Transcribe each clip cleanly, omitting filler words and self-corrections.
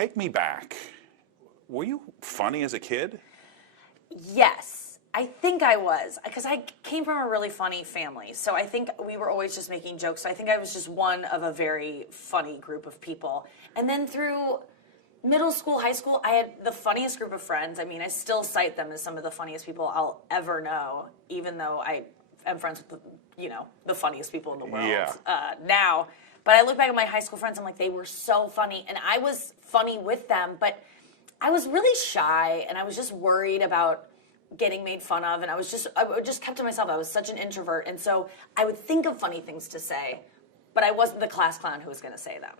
take me back. Were you funny as a kid? Yes, I think I was, because I came from a really funny family. So I think we were always just making jokes. So I think I was just one of a very funny group of people. And then through middle school, high school, I had the funniest group of friends. I mean, I still cite them as some of the funniest people I'll ever know, even though I am friends with the funniest people in the world now. But I look back at my high school friends, I'm like, they were so funny. And I was funny with them, but I was really shy, and I was just worried about getting made fun of, and I would just kept to myself. I was such an introvert, and so I would think of funny things to say, but I wasn't the class clown who was going to say them.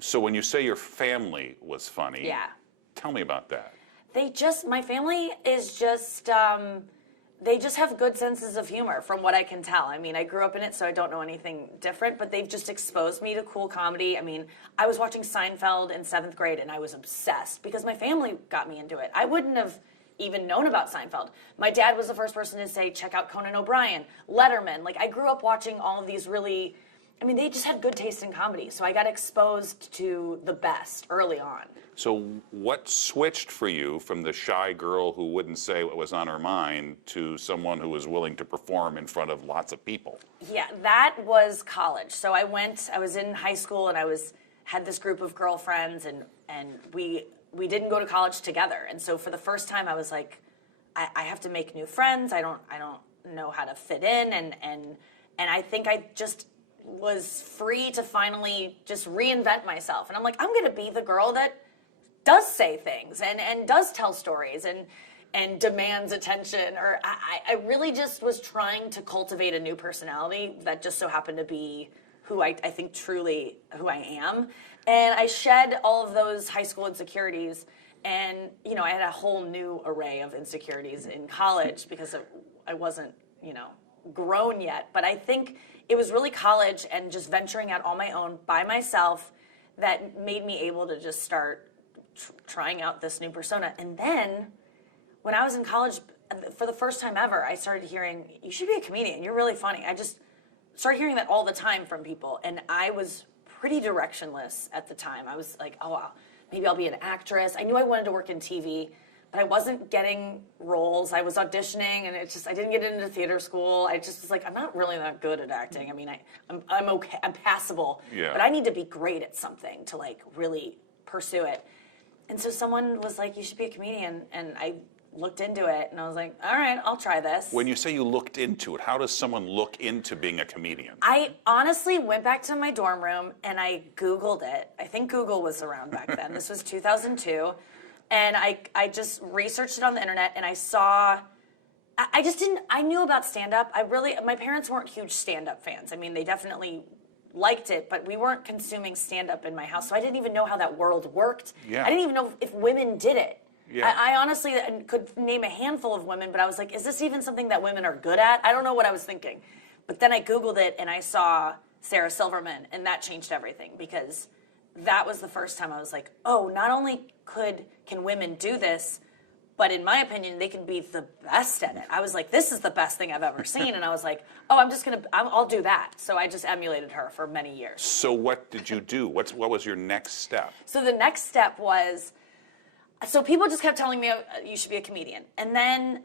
So when you say your family was funny, Yeah. tell me about that. My family is just, they just have good senses of humor, from what I can tell. I mean, I grew up in it, so I don't know anything different, but they've just exposed me to cool comedy. I mean, I was watching Seinfeld in 7th grade, and I was obsessed because my family got me into it. I wouldn't have even known about Seinfeld. My dad was the first person to say, check out Conan O'Brien, Letterman. Like, I grew up watching all of these really, I mean, they just had good taste in comedy, so I got exposed to the best early on. So what switched for you from the shy girl who wouldn't say what was on her mind to someone who was willing to perform in front of lots of people? Yeah, that was college. So I was in high school, and had this group of girlfriends, and we didn't go to college together. And so for the first time, I was like, I have to make new friends. I don't know how to fit in, and I think I just was free to finally just reinvent myself. And I'm like, I'm going to be the girl that does say things and does tell stories and demands attention. Or I really just was trying to cultivate a new personality that just so happened to be who I think truly who I am. And I shed all of those high school insecurities, and I had a whole new array of insecurities in college because I wasn't grown yet. But I think it was really college and just venturing out on my own by myself that made me able to just start trying out this new persona. And then when I was in college, for the first time ever, I started hearing, you should be a comedian, you're really funny. I just started hearing that all the time from people, and I was pretty directionless at the time. I was like, oh, wow, maybe I'll be an actress. I knew I wanted to work in TV, but I wasn't getting roles. I was auditioning, and I didn't get into theater school. I just was like, I'm not really that good at acting. I mean, I'm okay, I'm passable, but I need to be great at something to really pursue it. And so someone was like, you should be a comedian, and I looked into it, and I was like, all right, I'll try this. When you say you looked into it, how does someone look into being a comedian? I honestly went back to my dorm room, and I Googled it. I think Google was around back then. This was 2002. And I just researched it on the internet, and I knew about stand-up. My parents weren't huge stand-up fans. I mean, they definitely liked it, but we weren't consuming stand-up in my house, so I didn't even know how that world worked. Yeah. I didn't even know if women did it. Yeah. I honestly could name a handful of women, but I was like, is this even something that women are good at? I don't know what I was thinking. But then I Googled it, and I saw Sarah Silverman, and that changed everything, because that was the first time I was like, oh, not only can women do this, but in my opinion, they can be the best at it. I was like, this is the best thing I've ever seen. And I was like, oh, I'll do that. So I just emulated her for many years. So what did you do? What was your next step? So the next step was, so people just kept telling me, you should be a comedian. And then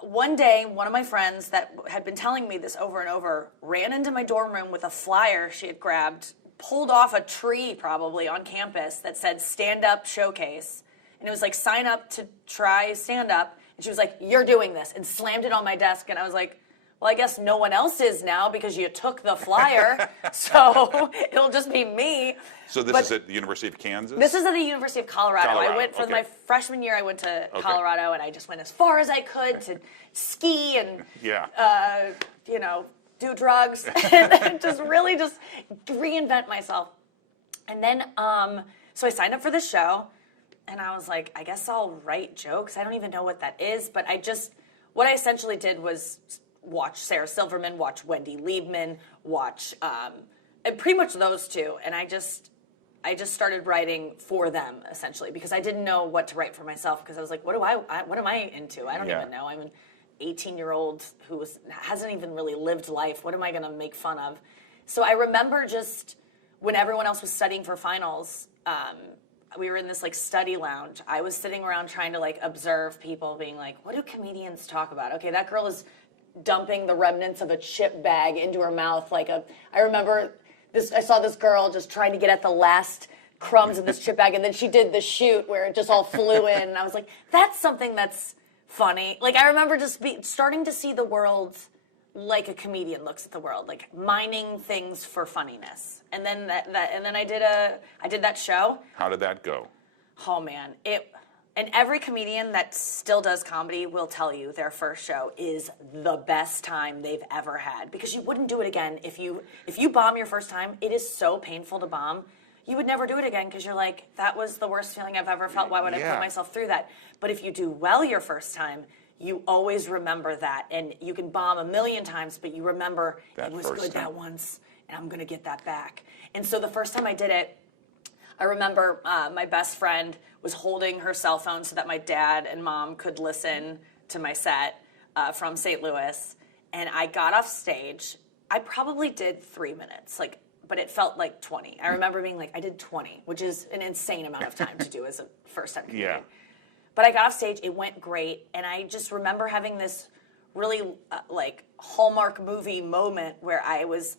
one day, one of my friends that had been telling me this over and over ran into my dorm room with a flyer she had grabbed, pulled off a tree probably on campus that said stand-up showcase. And it was like, sign up to try stand-up. And she was like, you're doing this, and slammed it on my desk. And I was like, well, I guess no one else is now because you took the flyer. So it'll just be me. So this is at the University of Kansas? This is at the University of Colorado. I went for okay. my freshman year, I went to Colorado, and I just went as far as I could to ski and, do drugs and just really just reinvent myself. And then, so I signed up for this show. And I was like, I guess I'll write jokes. I don't even know what that is. But what I essentially did was watch Sarah Silverman, watch Wendy Liebman, watch and pretty much those two. And I just started writing for them, essentially, because I didn't know what to write for myself. Because I was like, what am I into? I don't even know. I'm an 18-year-old who hasn't even really lived life. What am I going to make fun of? So I remember just when everyone else was studying for finals, we were in this like study lounge. I was sitting around trying to like observe people being like, what do comedians talk about? Okay, that girl is dumping the remnants of a chip bag into her mouth I remember this, I saw this girl just trying to get at the last crumbs in this chip bag, and then she did the shoot where it just all flew in, and I was like, that's something that's funny. Like, I remember just starting to see the world like a comedian looks at the world, like mining things for funniness. And then and then I did that show. How did that go? Oh man, and every comedian that still does comedy will tell you their first show is the best time they've ever had, because you wouldn't do it again if you bomb your first time. It is so painful to bomb. You would never do it again because you're like, that was the worst feeling I've ever felt. Why would I put myself through that? But if you do well your first time, you always remember that, and you can bomb a million times, but you remember it was good that once, and I'm going to get that back. And so the first time I did it, I remember my best friend was holding her cell phone so that my dad and mom could listen to my set from St. Louis, and I got off stage. I probably did 3 minutes, but it felt like 20. I remember being like, I did 20, which is an insane amount of time to do as a first-time comedian. Yeah. But I got off stage, it went great, and I just remember having this really, Hallmark movie moment where I was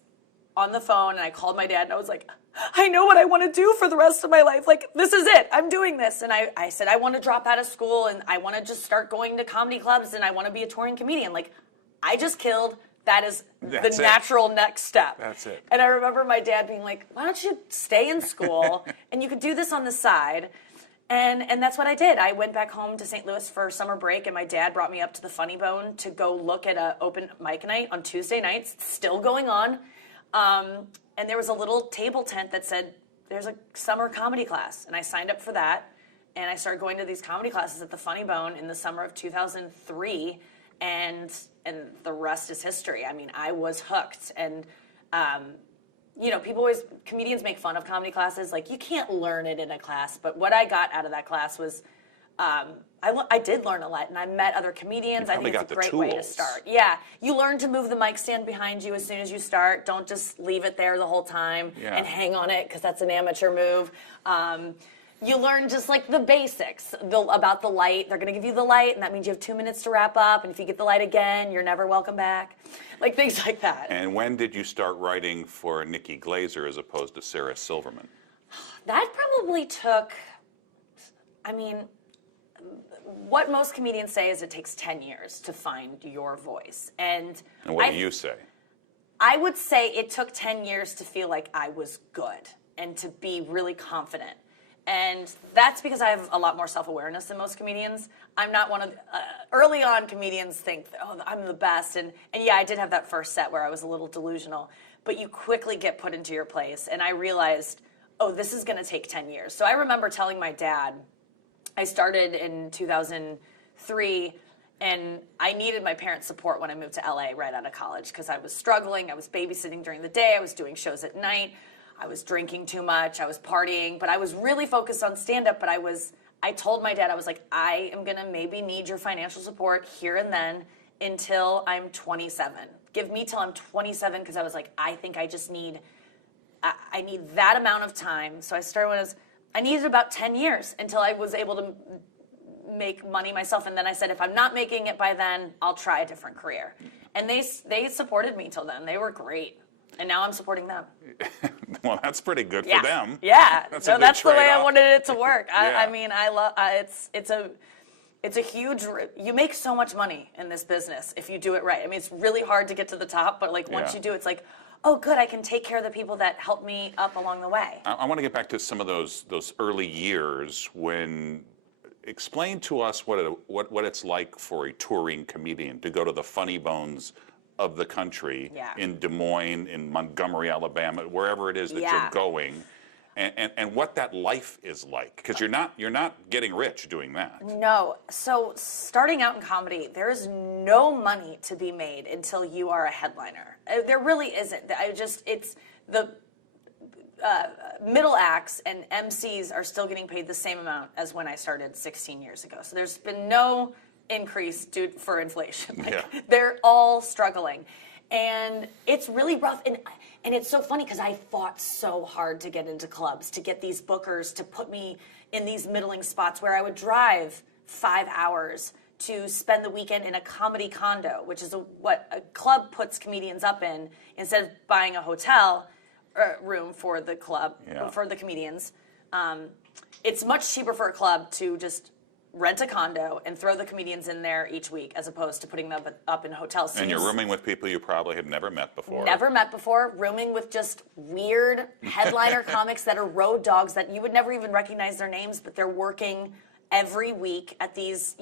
on the phone, and I called my dad, and I was like, I know what I want to do for the rest of my life. Like, this is it. I'm doing this. And I said, I want to drop out of school, and I want to just start going to comedy clubs, and I want to be a touring comedian. Like, I just killed. That's the natural next step. That's it. And I remember my dad being like, why don't you stay in school, and you could do this on the side. And that's what I did. I went back home to St. Louis for summer break, and my dad brought me up to the Funny Bone to go look at an open mic night on Tuesday nights. It's still going on. And there was a little table tent that said, there's a summer comedy class. And I signed up for that. And I started going to these comedy classes at the Funny Bone in the summer of 2003. And the rest is history. I mean, I was hooked. And, comedians make fun of comedy classes. Like, you can't learn it in a class. But what I got out of that class was, I did learn a lot, and I met other comedians. I think it's a great way to start. Yeah, you learn to move the mic stand behind you as soon as you start. Don't just leave it there the whole time and hang on it, because that's an amateur move. You learn just like the basics about the light. They're going to give you the light, and that means you have 2 minutes to wrap up. And if you get the light again, you're never welcome back. Like things like that. And when did you start writing for Nikki Glaser as opposed to Sarah Silverman? That probably took, what most comedians say is it takes 10 years to find your voice. And what do you say? I would say it took 10 years to feel like I was good and to be really confident. And that's because I have a lot more self-awareness than most comedians. I'm not one of early on comedians think, oh, I'm the best. And yeah, I did have that first set where I was a little delusional. But you quickly get put into your place. And I realized, oh, this is going to take 10 years. So I remember telling my dad, I started in 2003, and I needed my parents' support when I moved to LA right out of college because I was struggling. I was babysitting during the day. I was doing shows at night. I was drinking too much. I was partying. But I was really focused on stand-up. But I told my dad, I was like, I am going to maybe need your financial support here and then until I'm 27. Give me till I'm 27, because I was like, I think I just need that amount of time. So I started when I needed about 10 years until I was able to make money myself. And then I said, if I'm not making it by then, I'll try a different career. And they supported me till then. They were great. And now I'm supporting them. Well, that's pretty good for them. Yeah. That's the way I wanted it to work. I love it's a huge, you make so much money in this business if you do it right. I mean, it's really hard to get to the top, but once you do, it's like, oh, good, I can take care of the people that helped me up along the way. I want to get back to some of those early years when. Explain to us what it's like for a touring comedian to go to the funny bones of the country in Des Moines, in Montgomery, Alabama, wherever it is that you're going, and what that life is like, because you're not getting rich doing that. No. So starting out in comedy, there is no money to be made until you are a headliner. There really isn't. It's the middle acts and MCs are still getting paid the same amount as when I started 16 years ago. So there's been no increase due for inflation. They're all struggling. And it's really rough. And it's so funny because I fought so hard to get into clubs, to get these bookers to put me in these middling spots where I would drive 5 hours to spend the weekend in a comedy condo, which is what a club puts comedians up in instead of buying a hotel room for the club, for the comedians. It's much cheaper for a club to just rent a condo and throw the comedians in there each week as opposed to putting them up in hotels. And you're rooming with people you probably have never met before. Never met before, rooming with just weird headliner comics that are road dogs that you would never even recognize their names, but they're working every week at these,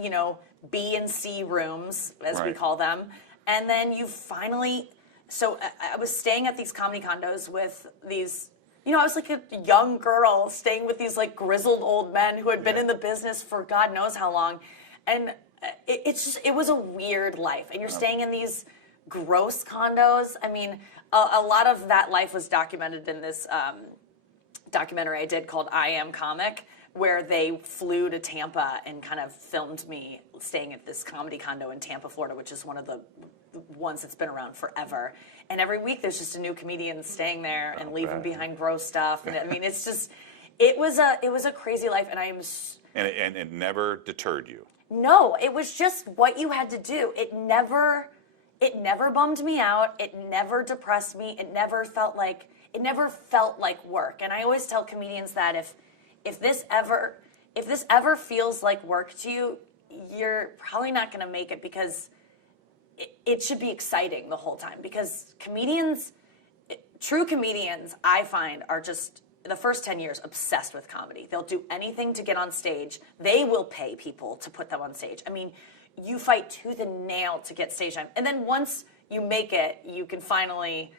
B and C rooms, as we call them. And then you finally, so I was staying at these comedy condos with these, I was like a young girl staying with these like grizzled old men who had been in the business for God knows how long. And it was a weird life. And you're staying in these gross condos. I mean, a lot of that life was documented in this documentary I did called I Am Comic, where they flew to Tampa and kind of filmed me staying at this comedy condo in Tampa, Florida, which is one of the ones that's been around forever. And every week there's just a new comedian staying there and leaving behind gross stuff. And I mean, it's just, it was a crazy life. And And it never deterred you. No, it was just what you had to do. It never bummed me out. It never depressed me. It never felt like work. And I always tell comedians that if this ever feels like work to you, you're probably not going to make it, because it should be exciting the whole time. Because true comedians, I find, are just, the first 10 years, obsessed with comedy. They'll do anything to get on stage. They will pay people to put them on stage. I mean, you fight tooth and nail to get stage time. And then once you make it, you can finally...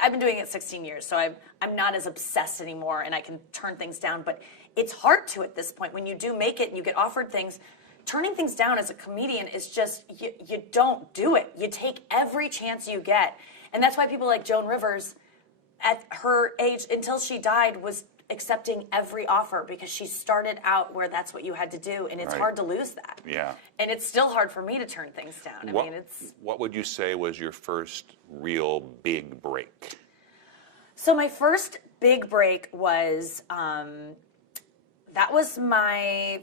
I've been doing it 16 years, so I'm not as obsessed anymore, and I can turn things down. But it's hard to at this point. When you do make it and you get offered things, turning things down as a comedian is just, you don't do it. You take every chance you get. And that's why people like Joan Rivers, at her age, until she died, was accepting every offer, because she started out where that's what you had to do, and it's hard to lose that. Yeah. And it's still hard for me to turn things down. What would you say was your first real big break? So my first big break was that was my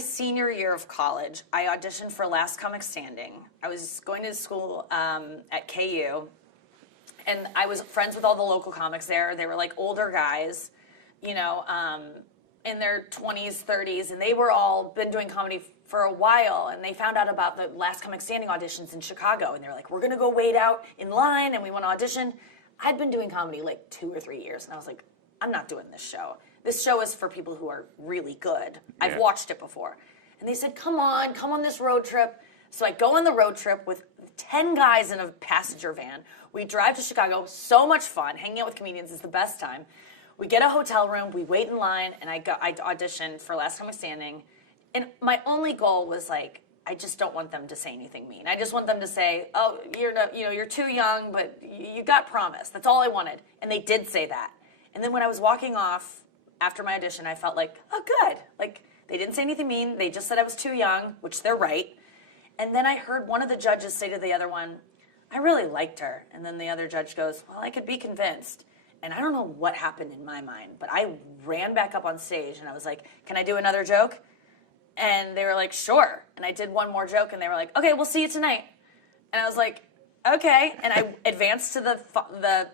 senior year of college. I auditioned for Last Comic Standing. I was going to school at KU, and I was friends with all the local comics there. They were like older guys, in their 20s, 30s, and they were all been doing comedy for a while, and they found out about the Last Comic Standing auditions in Chicago, and they were like, we're going to go wait out in line, and we want to audition. I'd been doing comedy like 2 or 3 years, and I was like, I'm not doing this show. This show is for people who are really good. I've watched it before. And they said, come on this road trip. So I go on the road trip with 10 guys in a passenger van. We drive to Chicago, so much fun. Hanging out with comedians is the best time. We get a hotel room, we wait in line, and I auditioned for Last Comic Standing. And my only goal was like, I just don't want them to say anything mean. I just want them to say, oh, you're too young, but you got promised. That's all I wanted. And they did say that. And then when I was walking off after my audition, I felt like, oh, good. Like, they didn't say anything mean. They just said I was too young, which they're right. And then I heard one of the judges say to the other one, I really liked her. And then the other judge goes, well, I could be convinced. And I don't know what happened in my mind, but I ran back up on stage and I was like, can I do another joke? And they were like, sure. And I did one more joke and they were like, okay, we'll see you tonight. And I was like, okay. And I advanced to the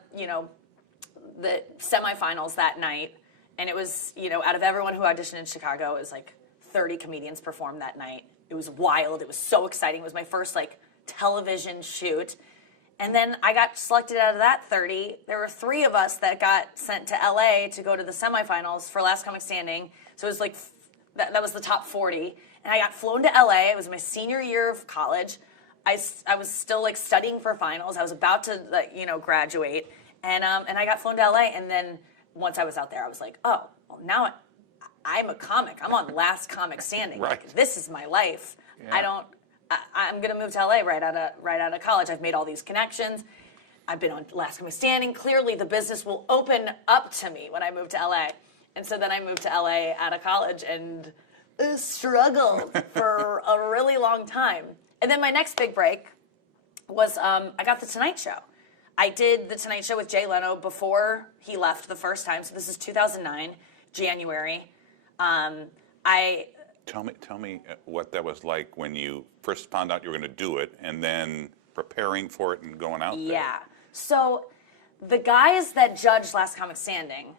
semifinals that night. And it was, out of everyone who auditioned in Chicago, it was like 30 comedians performed that night. It was wild. It was so exciting. It was my first television shoot. And then I got selected out of that 30. There were 3 of us that got sent to LA to go to the semifinals for Last Comic Standing. So it was like, that was the top 40. And I got flown to LA. It was my senior year of college. I was still studying for finals. I was about to graduate. And I got flown to LA. And then once I was out there, I was like, oh, well, now I'm a comic. I'm on Last Comic Standing. Right. This is my life. Yeah. I'm going to move to LA right out of college. I've made all these connections. I've been on Last Comic Standing. Clearly, the business will open up to me when I move to LA. And so then I moved to LA out of college and struggled for a really long time. And then my next big break was I got The Tonight Show. I did The Tonight Show with Jay Leno before he left the first time. So this is 2009, January. Tell me what that was like when you first found out you were going to do it, and then preparing for it and going out there. Yeah. So the guys that judged Last Comic Standing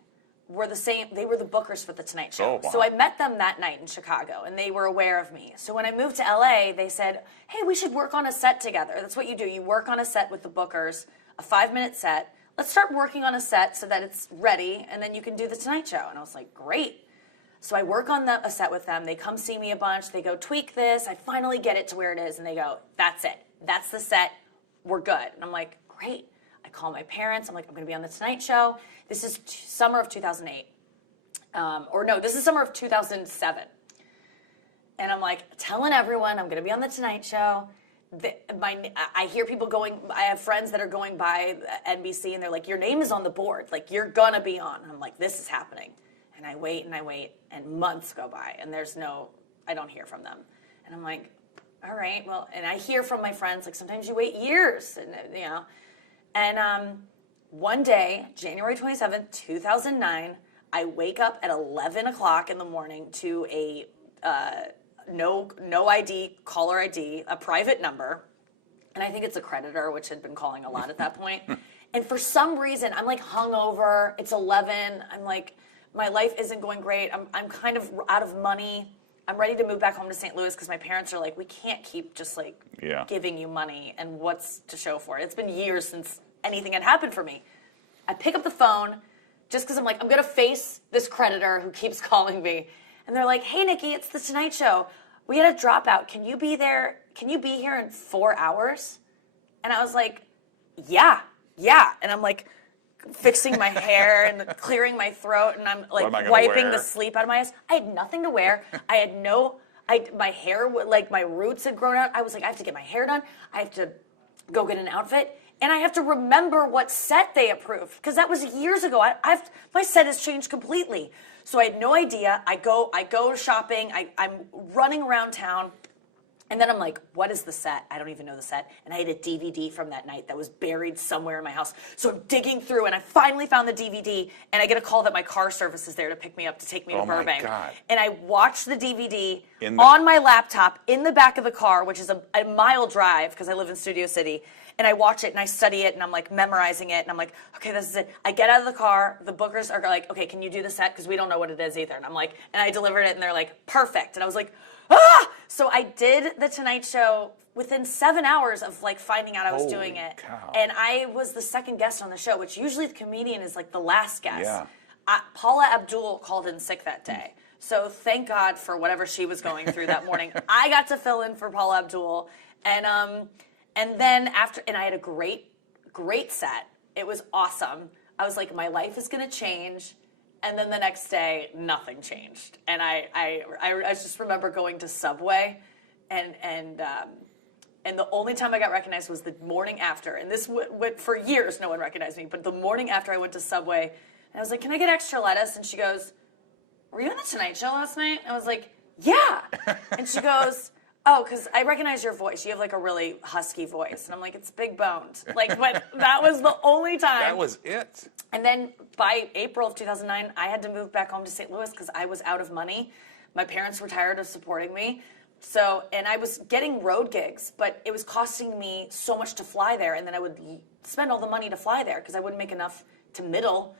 were the same. They were the bookers for The Tonight Show. Oh, wow. So I met them that night in Chicago, and they were aware of me. So when I moved to LA, they said, hey, we should work on a set together. That's what you do. You work on a set with the bookers, a 5-minute set. Let's start working on a set so that it's ready, and then you can do The Tonight Show. And I was like, great. So I work on a set with them. They come see me a bunch. They go, tweak this. I finally get it to where it is. And they go, that's it. That's the set. We're good. And I'm like, great. I call my parents. I'm like, I'm going to be on The Tonight Show. This is summer of 2008. This is summer of 2007. And I'm like, telling everyone I'm going to be on The Tonight Show. I hear people going, I have friends that are going by NBC, and they're like, your name is on the board. Like, you're going to be on. And I'm like, this is happening. And I wait, and months go by, and I don't hear from them. And I'm like, all right, well, and I hear from my friends, like, sometimes you wait years, and And one day, January 27th, 2009, I wake up at 11 o'clock in the morning to a no ID, caller ID, a private number, and I think it's a creditor, which had been calling a lot at that point. And for some reason, I'm like hungover, it's 11, I'm like, my life isn't going great. I'm kind of out of money. I'm ready to move back home to St. Louis because my parents are like, we can't keep just like giving you money and what's to show for it. It's been years since anything had happened for me. I pick up the phone just because I'm like, I'm going to face this creditor who keeps calling me. And they're like, hey, Nikki, it's The Tonight Show. We had a dropout. Can you be there? Can you be here in 4 hours? And I was like, yeah. And I'm like, fixing my hair and clearing my throat, and I'm like wiping the sleep out of my eyes. I had nothing to wear. I had my hair, like my roots had grown out. I was like, I have to get my hair done. I have to go get an outfit, and I have to remember what set they approved because that was years ago. My set has changed completely, so I had no idea. I go shopping. I'm running around town. And then I'm like, what is the set? I don't even know the set. And I had a DVD from that night that was buried somewhere in my house. So I'm digging through, and I finally found the DVD, and I get a call that my car service is there to pick me up to take me to Burbank. My God. And I watched the DVD on my laptop in the back of the car, which is a mile drive because I live in Studio City. And I watch it, and I study it, and I'm like memorizing it, and I'm like, okay, this is it. I get out of the car. The bookers are like, okay, can you do the set? Because we don't know what it is either. And I'm like, and I delivered it, and they're like, perfect. And I was like, ah! So I did The Tonight Show within 7 hours of like finding out I was doing it. Cow. And I was the second guest on the show, which usually the comedian is like the last guest. Yeah. Paula Abdul called in sick that day. So thank God for whatever she was going through that morning. I got to fill in for Paula Abdul. And then I had a great set. It was awesome. I was like, my life is going to change. And then the next day, nothing changed. And I just remember going to Subway, and the only time I got recognized was the morning after. And this for years, no one recognized me. But the morning after I went to Subway, and I was like, can I get extra lettuce? And she goes, were you on The Tonight Show last night? And I was like, yeah. And she goes, oh, because I recognize your voice. You have like a really husky voice. And I'm like, it's big boned. Like, but that was the only time. That was it. And then by April of 2009, I had to move back home to St. Louis because I was out of money. My parents were tired of supporting me. So, and I was getting road gigs, but it was costing me so much to fly there. And then I would spend all the money to fly there because I wouldn't make enough to middle.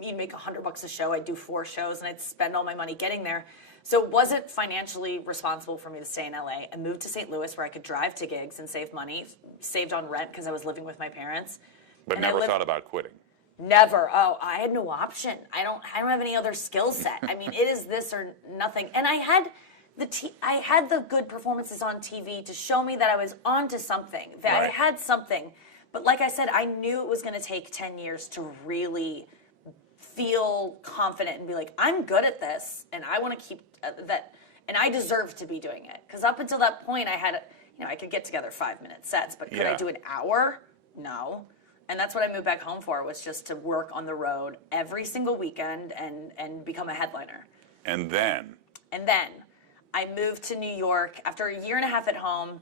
You'd make $100 a show. I'd do 4 shows, and I'd spend all my money getting there. So it wasn't financially responsible for me to stay in LA. I moved to St. Louis where I could drive to gigs and save money, saved on rent because I was living with my parents. But never thought about quitting. Never. Oh, I had no option. I don't have any other skill set. I mean, it is this or nothing. And I had the good performances on TV to show me that I was onto something, that I had something. But like I said, I knew it was going to take 10 years to really feel confident and be like, I'm good at this, and I want to keep that, and I deserve to be doing it. Because up until that point, I had, I could get together 5-minute sets, but could I do an hour? No. And that's what I moved back home for, was just to work on the road every single weekend and become a headliner. And then I moved to New York after a year and a half at home.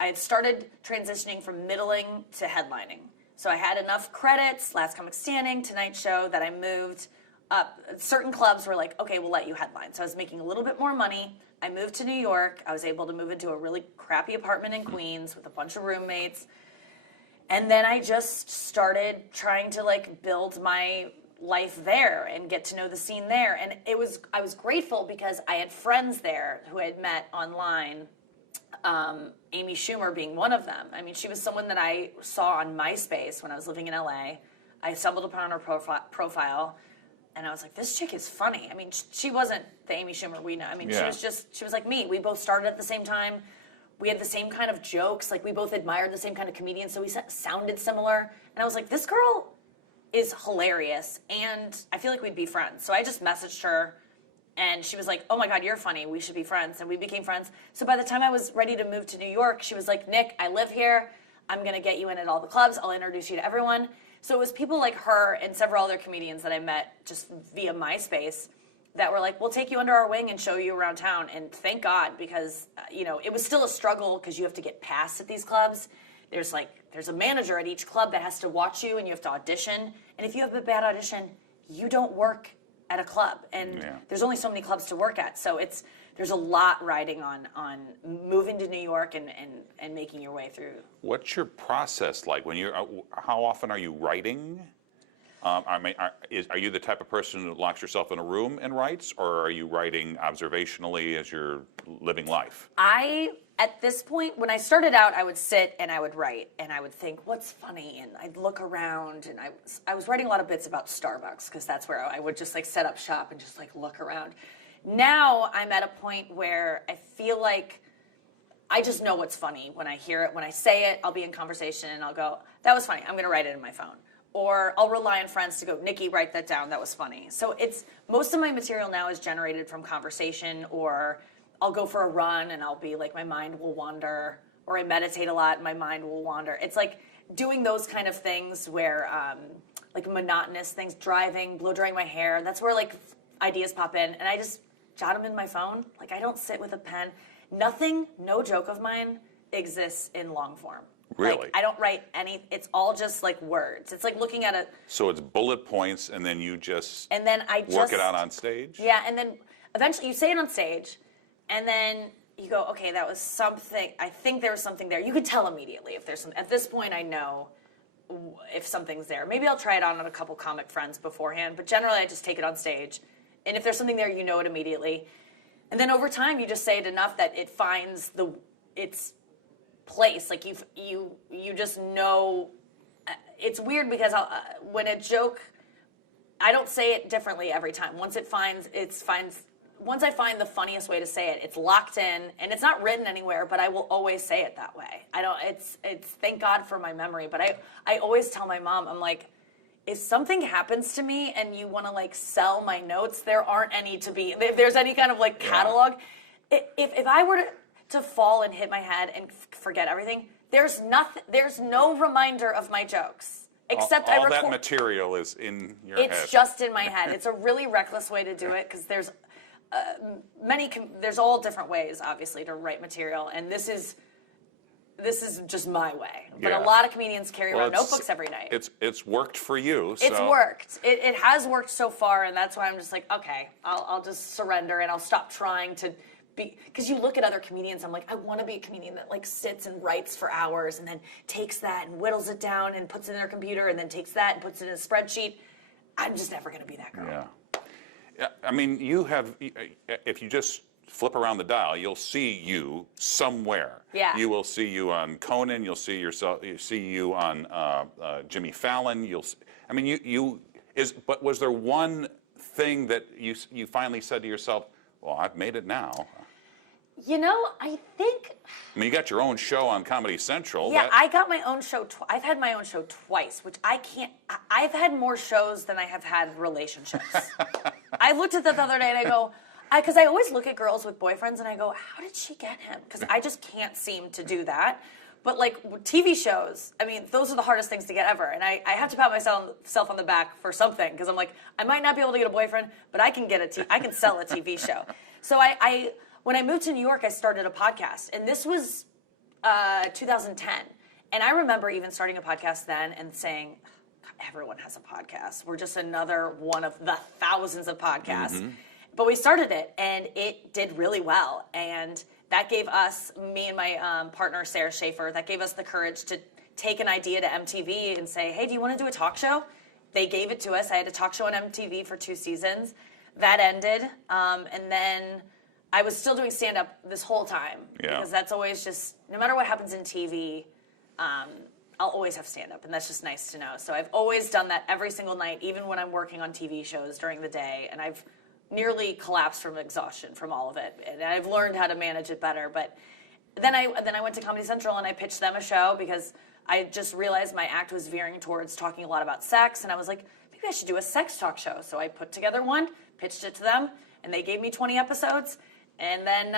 I had started transitioning from middling to headlining. So I had enough credits, Last Comic Standing, Tonight Show, that I moved up. Certain clubs were like, okay, we'll let you headline. So I was making a little bit more money. I moved to New York. I was able to move into a really crappy apartment in Queens with a bunch of roommates. And then I just started trying to like build my life there and get to know the scene there. And I was grateful because I had friends there who I had met online, Amy Schumer being one of them. I mean, she was someone that I saw on MySpace when I was living in LA. I stumbled upon her profile, and I was like, this chick is funny. I mean, she wasn't the Amy Schumer we know. I mean, she was like me. We both started at the same time. We had the same kind of jokes. Like, we both admired the same kind of comedians, so we sounded similar. And I was like, this girl is hilarious, and I feel like we'd be friends. So I just messaged her, and she was like, oh my God, you're funny. We should be friends. And we became friends. So by the time I was ready to move to New York, she was like, Nick, I live here. I'm going to get you in at all the clubs. I'll introduce you to everyone. So it was people like her and several other comedians that I met just via MySpace that were like, we'll take you under our wing and show you around town. And thank God, because, it was still a struggle because you have to get passed at these clubs. There's a manager at each club that has to watch you, and you have to audition. And if you have a bad audition, you don't work at a club. And there's only so many clubs to work at. So there's a lot riding on moving to New York and making your way through. What's your process like when how often are you writing? Are you the type of person who locks yourself in a room and writes, or are you writing observationally as you're living life? At this point, when I started out, I would sit and I would write, and I would think, what's funny? And I'd look around, and I was writing a lot of bits about Starbucks, because that's where I would just like set up shop and just like look around. Now I'm at a point where I feel like I just know what's funny when I hear it. When I say it, I'll be in conversation and I'll go, that was funny. I'm going to write it in my phone. Or I'll rely on friends to go, Nikki, write that down. That was funny. So most of my material now is generated from conversation, or I'll go for a run and I'll be like, my mind will wander, or I meditate a lot and my mind will wander. It's like doing those kind of things where, like monotonous things, driving, blow drying my hair. That's where like ideas pop in, and I just jot them in my phone. Like, I don't sit with a pen. No joke of mine exists in long form. Really? Like, I don't write it's all just like words. It's like looking at So it's bullet points, and then you just work it out on stage? Yeah, and then eventually you say it on stage, and then you go, okay, that was something. I think there was something there. You could tell immediately if there's something. At this point, I know if something's there. Maybe I'll try it on a couple comic friends beforehand, but generally I just take it on stage. And if there's something there, you know it immediately. And then over time, you just say it enough that it finds its place. Like you just know. It's weird because when a joke, I don't say it differently every time. Once I find the funniest way to say it, it's locked in, and it's not written anywhere, but I will always say it that way. It's thank God for my memory, but I always tell my mom, I'm like, if something happens to me and you want to like sell my notes, there aren't any to be. If there's any kind of like catalog, if I were to fall and hit my head and forget everything, there's no reminder of my jokes. Except all that material is in your head. It's just in my head. It's a really reckless way to do it, because there's there's all different ways, obviously, to write material, and this is just my way. But a lot of comedians carry around notebooks every night. It's worked for you. So. It's worked. It has worked so far, and that's why I'm just like, okay, I'll just surrender, and I'll stop trying to be, because you look at other comedians, I'm like, I want to be a comedian that like sits and writes for hours and then takes that and whittles it down and puts it in their computer and then takes that and puts it in a spreadsheet. I'm just never going to be that girl. Yeah, I mean, if you just flip around the dial, you'll see you somewhere. Yeah. You will see you on Conan. You'll see you on Jimmy Fallon. But was there one thing that you finally said to yourself, well, I've made it now? I think... I mean, you got your own show on Comedy Central. Yeah, I got my own show. I've had my own show twice, which I can't... I've had more shows than I have had relationships. I looked at that the other day and I go... Because I always look at girls with boyfriends and I go, how did she get him? Because I just can't seem to do that. But like TV shows, I mean, those are the hardest things to get ever. And I have to pat myself on the back for something, because I'm like, I might not be able to get a boyfriend, but I can I can sell a TV show. So when I moved to New York, I started a podcast, and this was 2010. And I remember even starting a podcast then and saying, everyone has a podcast. We're just another one of the thousands of podcasts. Mm-hmm. But we started it, and it did really well. And that gave us, me and my partner, Sarah Schaefer, that gave us the courage to take an idea to MTV and say, hey, do you want to do a talk show? They gave it to us. I had a talk show on MTV for 2 seasons. That ended. And then I was still doing stand-up this whole time. Yeah. Because that's always just, no matter what happens in TV, I'll always have stand-up, and that's just nice to know. So I've always done that every single night, even when I'm working on TV shows during the day, and I've nearly collapsed from exhaustion from all of it, and I've learned how to manage it better. But then I went to Comedy Central, and I pitched them a show because I just realized my act was veering towards talking a lot about sex, and I was like, maybe I should do a sex talk show. So I put together one, pitched it to them, and they gave me 20 episodes, and then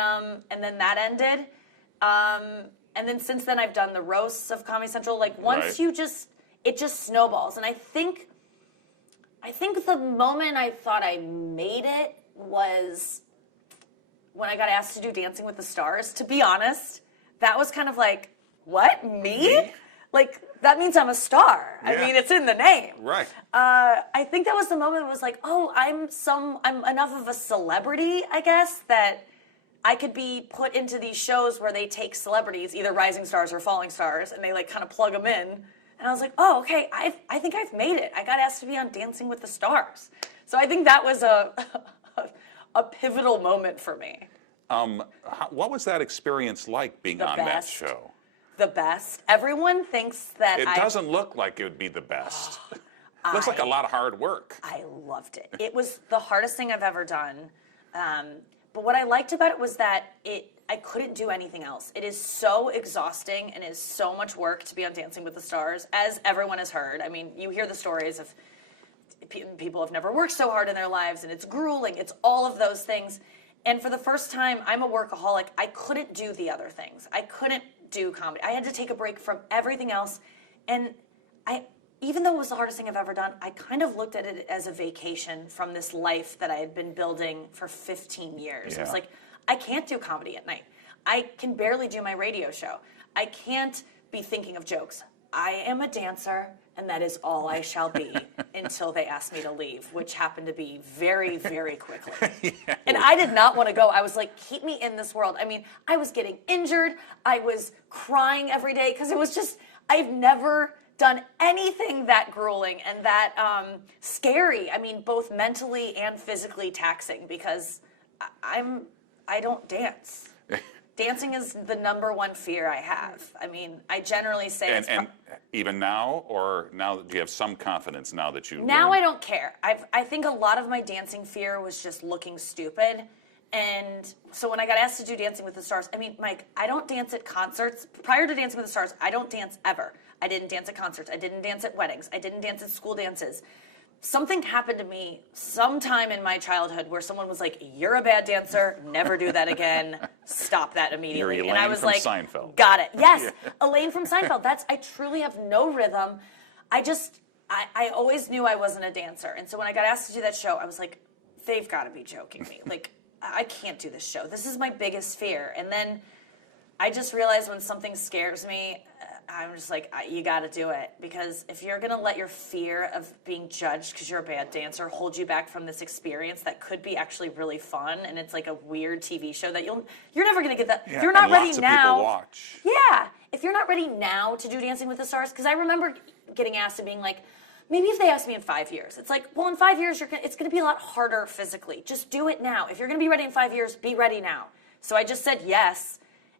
that ended. And then since then, I've done the roasts of Comedy Central. Like, once you just, it just snowballs. And I think the moment I thought I made it was when I got asked to do Dancing with the Stars. To be honest, that was kind of like, what, me? Like, that means I'm a star. Yeah. I mean, it's in the name. Right. I think that was the moment it was like, oh, I'm enough of a celebrity, I guess, that I could be put into these shows where they take celebrities, either rising stars or falling stars, and they like kind of plug them in. And I was like, oh, okay, I think I've made it. I got asked to be on Dancing with the Stars. So I think that was a pivotal moment for me. What was that experience like being on that show? The best. Everyone thinks that it doesn't look like it would be the best. It looks like a lot of hard work. I loved it. It was the hardest thing I've ever done. But what I liked about it was that I couldn't do anything else. It is so exhausting and is so much work to be on Dancing with the Stars, as everyone has heard. I mean, you hear the stories of people have never worked so hard in their lives, and it's grueling. It's all of those things. And for the first time, I'm a workaholic. I couldn't do the other things. I couldn't do comedy. I had to take a break from everything else. And even though it was the hardest thing I've ever done, I kind of looked at it as a vacation from this life that I had been building for 15 years. Yeah. It was like, I can't do comedy at night. I can barely do my radio show. I can't be thinking of jokes. I am a dancer, and that is all I shall be until they ask me to leave, which happened to be very, very quickly. Yeah. And I did not want to go. I was like, keep me in this world. I mean, I was getting injured. I was crying every day because it was just, I've never done anything that grueling and that scary. I mean, both mentally and physically taxing, because I don't dance. Dancing is the number one fear I have. I mean, I generally say and even now, or now do you have some confidence now that you Now I don't care. I think a lot of my dancing fear was just looking stupid. And so when I got asked to do Dancing with the Stars, I mean, Mike, I don't dance at concerts. Prior to Dancing with the Stars, I don't dance ever. I didn't dance at concerts. I didn't dance at weddings. I didn't dance at school dances. Something happened to me sometime in my childhood where someone was like, you're a bad dancer. Never do that again. Stop that immediately. You're Elaine and I was from like, Seinfeld. Got it. Yes, yeah. Elaine from Seinfeld. I truly have no rhythm. I always knew I wasn't a dancer. And so when I got asked to do that show, I was like, they've got to be joking me. Like, I can't do this show. This is my biggest fear. And then I just realized when something scares me, I'm just like, you got to do it. Because if you're going to let your fear of being judged because you're a bad dancer hold you back from this experience that could be actually really fun, and it's like a weird TV show that you're never going to get that. Yeah, if you're not ready lots now. Of people watch. Yeah. If you're not ready now to do Dancing with the Stars, because I remember getting asked and being like, maybe if they ask me in 5 years. It's like, well, in 5 years, it's going to be a lot harder physically. Just do it now. If you're going to be ready in 5 years, be ready now. So I just said yes,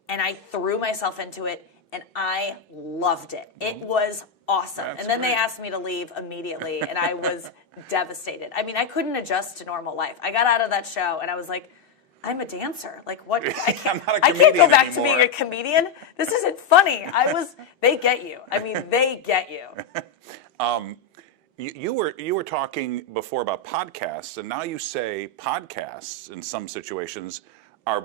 and I threw myself into it, and I loved it. It was awesome. That's and then great. They asked me to leave immediately, and I was devastated. I mean, I couldn't adjust to normal life. I got out of that show, and I was like, I'm a dancer. Like, what? I can't go back to being a comedian. This isn't funny. They get you. I mean, they get you. You were talking before about podcasts, and now you say podcasts in some situations are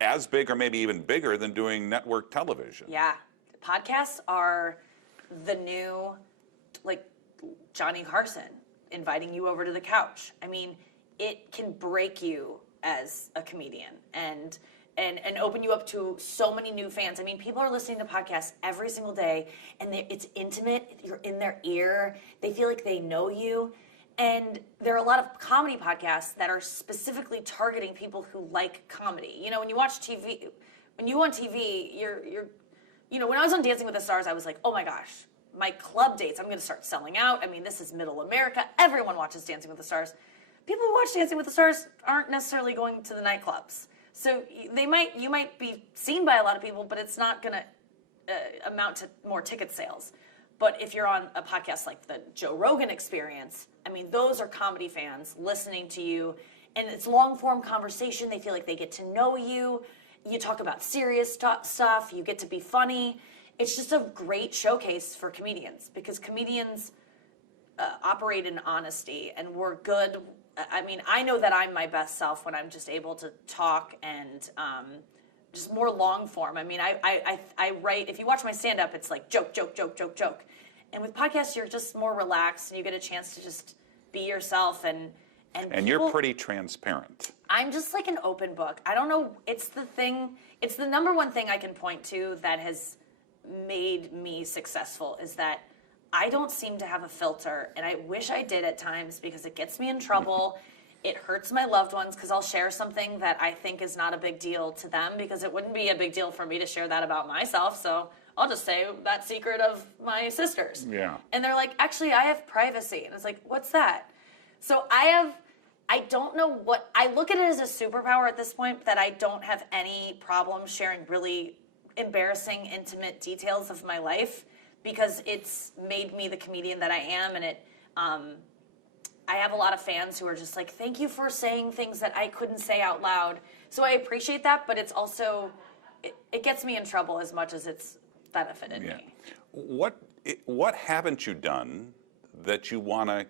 as big or maybe even bigger than doing network television. Yeah. Podcasts are the new, like, Johnny Carson inviting you over to the couch. I mean, it can break you as a comedian. And and open you up to so many new fans. I mean, people are listening to podcasts every single day, and it's intimate. You're in their ear. They feel like they know you. And there are a lot of comedy podcasts that are specifically targeting people who like comedy. You know, when you watch TV, when you on TV, you're you know, when I was on Dancing with the Stars, I was like, oh my gosh, my club dates, I'm going to start selling out. I mean, this is middle America. Everyone watches Dancing with the Stars. People who watch Dancing with the Stars aren't necessarily going to the nightclubs. So you might be seen by a lot of people, but it's not going to amount to more ticket sales. But if you're on a podcast like the Joe Rogan Experience, I mean, those are comedy fans listening to you, and it's long-form conversation. They feel like they get to know you. You talk about serious stuff. You get to be funny. It's just a great showcase for comedians, because comedians operate in honesty, and we're good. I mean, I know that I'm my best self when I'm just able to talk and just more long form. I mean, I write, if you watch my stand-up, it's like joke, joke, joke, joke, joke. And with podcasts, you're just more relaxed, and you get a chance to just be yourself. And people, you're pretty transparent. I'm just like an open book. I don't know, it's the number one thing I can point to that has made me successful, is that I don't seem to have a filter, and I wish I did at times, because it gets me in trouble. It hurts my loved ones, because I'll share something that I think is not a big deal to them, because it wouldn't be a big deal for me to share that about myself. So I'll just say that secret of my sisters. Yeah. And they're like, actually, I have privacy. And it's like, what's that? So I don't know what, I look at it as a superpower at this point, that I don't have any problem sharing really embarrassing, intimate details of my life, because it's made me the comedian that I am. And I have a lot of fans who are just like, thank you for saying things that I couldn't say out loud. So I appreciate that, but it's also, it gets me in trouble as much as it's benefited me. What haven't you done that you want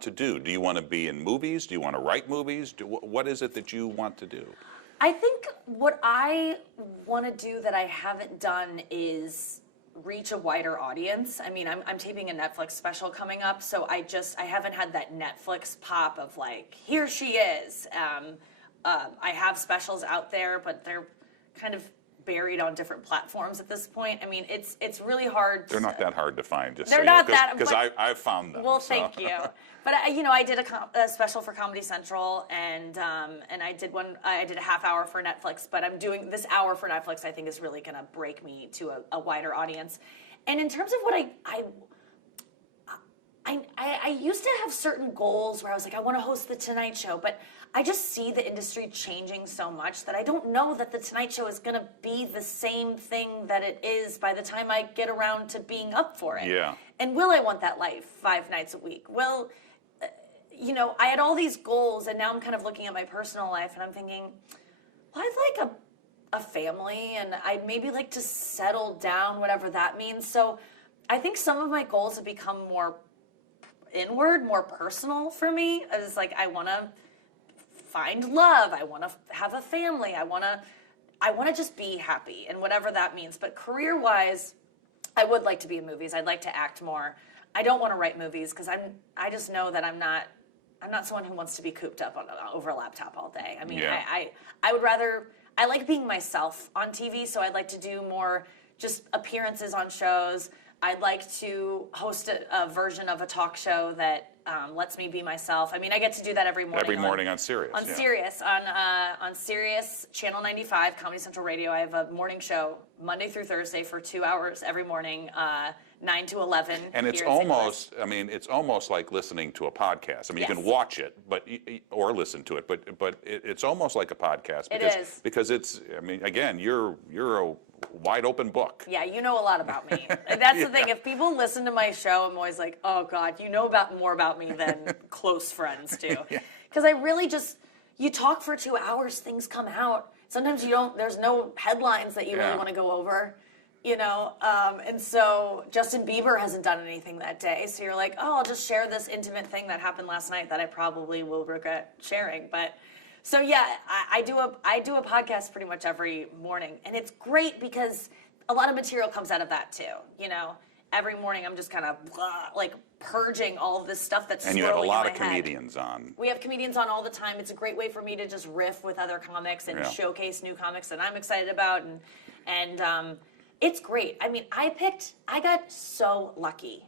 to do? Do you want to be in movies? Do you want to write movies? What is it that you want to do? I think what I want to do that I haven't done is reach a wider audience. I mean, I'm taping a Netflix special coming up, so I haven't had that Netflix pop of like, here she is. I have specials out there, but they're kind of buried on different platforms at this point. I mean, it's really hard. They're not that hard to find. Just they're not that, because I've found them. Well, thank you. But I did a special for Comedy Central, and I did one. I did a half hour for Netflix, but I'm doing this hour for Netflix. I think is really going to break me to a wider audience. And in terms of what I used to have certain goals where I was like, I want to host the Tonight Show, but I just see the industry changing so much that I don't know that the Tonight Show is going to be the same thing that it is by the time I get around to being up for it. Yeah. And will I want that life 5 nights a week? Well, I had all these goals, and now I'm kind of looking at my personal life, and I'm thinking, well, I'd like a family, and I'd maybe like to settle down, whatever that means. So I think some of my goals have become more inward, more personal for me. It's like, I want to find love. I want to have a family. I want to just be happy, and whatever that means. But career-wise, I would like to be in movies. I'd like to act more. I don't want to write movies, because I just know that I'm not someone who wants to be cooped up over a laptop all day. I mean, yeah. I would rather, I like being myself on TV, so I'd like to do more just appearances on shows. I'd like to host a version of a talk show that lets me be myself. I mean, I get to do that every morning. Every morning on Sirius. On Sirius, on Sirius Channel 95, Comedy Central Radio. I have a morning show Monday through Thursday for 2 hours every morning, 9 to 11. And it's almost, I mean, it's almost like listening to a podcast. I mean, you can watch it, or listen to it, but it's almost like a podcast. Because, it is. Because it's, I mean, again, you're a wide open book. Yeah, you know a lot about me. That's the thing. If people listen to my show, I'm always like, oh God, you know more about me than close friends do. Because I really just, you talk for 2 hours, things come out. Sometimes there's no headlines that you really want to go over, and so Justin Bieber hasn't done anything that day. So you're like, oh, I'll just share this intimate thing that happened last night that I probably will regret sharing. But so yeah, I do a podcast pretty much every morning, and it's great because a lot of material comes out of that too. every morning I'm just kind of like purging all of this stuff that's and you have a lot of in my head. comedians on. We have comedians on all the time. It's a great way for me to just riff with other comics and showcase new comics that I'm excited about, and it's great. I mean, I got so lucky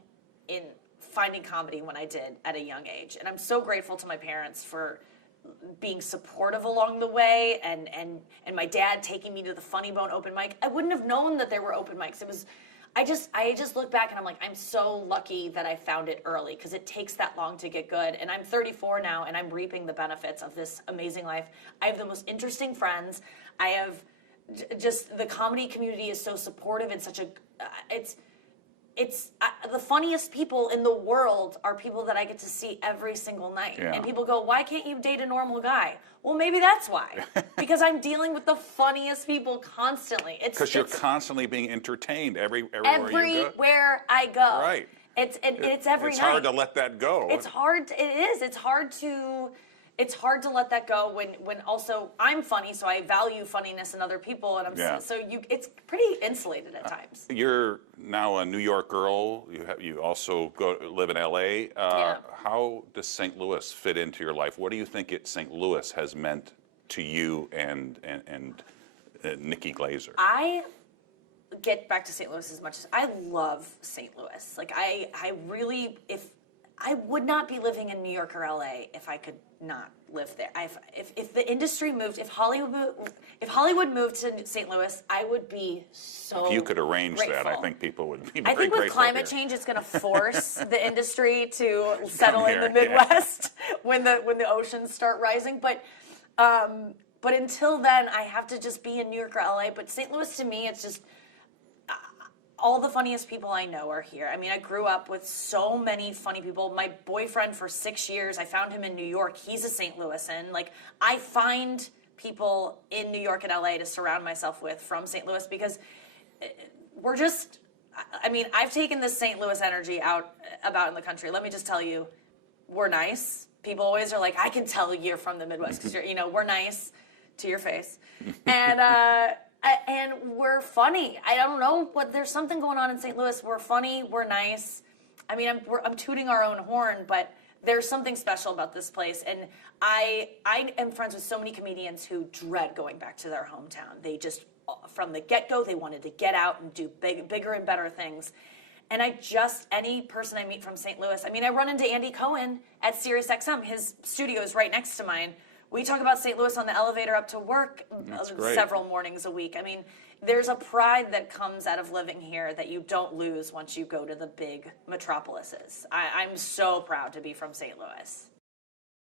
in finding comedy when I did at a young age, and I'm so grateful to my parents for being supportive along the way, and my dad taking me to the Funny Bone open mic. I wouldn't have known that there were open mics. I just look back and I'm like, I'm so lucky that I found it early, because it takes that long to get good. And I'm 34 now, and I'm reaping the benefits of this amazing life. I have the most interesting friends. I have just, the comedy community is so supportive and such a, it's the funniest people in the world are people that I get to see every single night. Yeah. And people go, why can't you date a normal guy? Well, maybe that's why. Because I'm dealing with the funniest people constantly. Because you're constantly being entertained everywhere I go. Right. It's every night. It's hard to let that go. It's hard. It is. It's hard to let that go when also I'm funny, so I value funniness in other people, and it's pretty insulated at times. You're now a New York girl. You also live in LA. How does St. Louis fit into your life? What do you think St. Louis has meant to you and Nikki Glaser? I get back to St. Louis as much as I love St. Louis. Like I really, if I would not be living in New York or LA if I could not live there. If the industry moved, if Hollywood moved to St. Louis, I would be so If you could arrange grateful. that, I think people would be very I think with grateful climate change, it's going to force the industry to settle in the Midwest when the oceans start rising. But until then, I have to just be in New York or LA. But St. Louis, to me, it's just all the funniest people I know are here. I mean, I grew up with so many funny people. My boyfriend for 6 years, I found him in New York. He's a St. Louisan. Like, I find people in New York and LA to surround myself with from St. Louis, because we're just, I mean, I've taken this St. Louis energy about in the country. Let me just tell you, we're nice. People always are like, I can tell you're from the Midwest because we're nice to your face. And we're funny. I don't know, but there's something going on in St. Louis. We're funny. We're nice. I mean, I'm tooting our own horn, but there's something special about this place. And I am friends with so many comedians who dread going back to their hometown. They just, from the get-go, they wanted to get out and do bigger and better things. And any person I meet from St. Louis, I mean, I run into Andy Cohen at SiriusXM. His studio is right next to mine. We talk about St. Louis on the elevator up to work several mornings a week. I mean, there's a pride that comes out of living here that you don't lose once you go to the big metropolises. I'm so proud to be from St. Louis.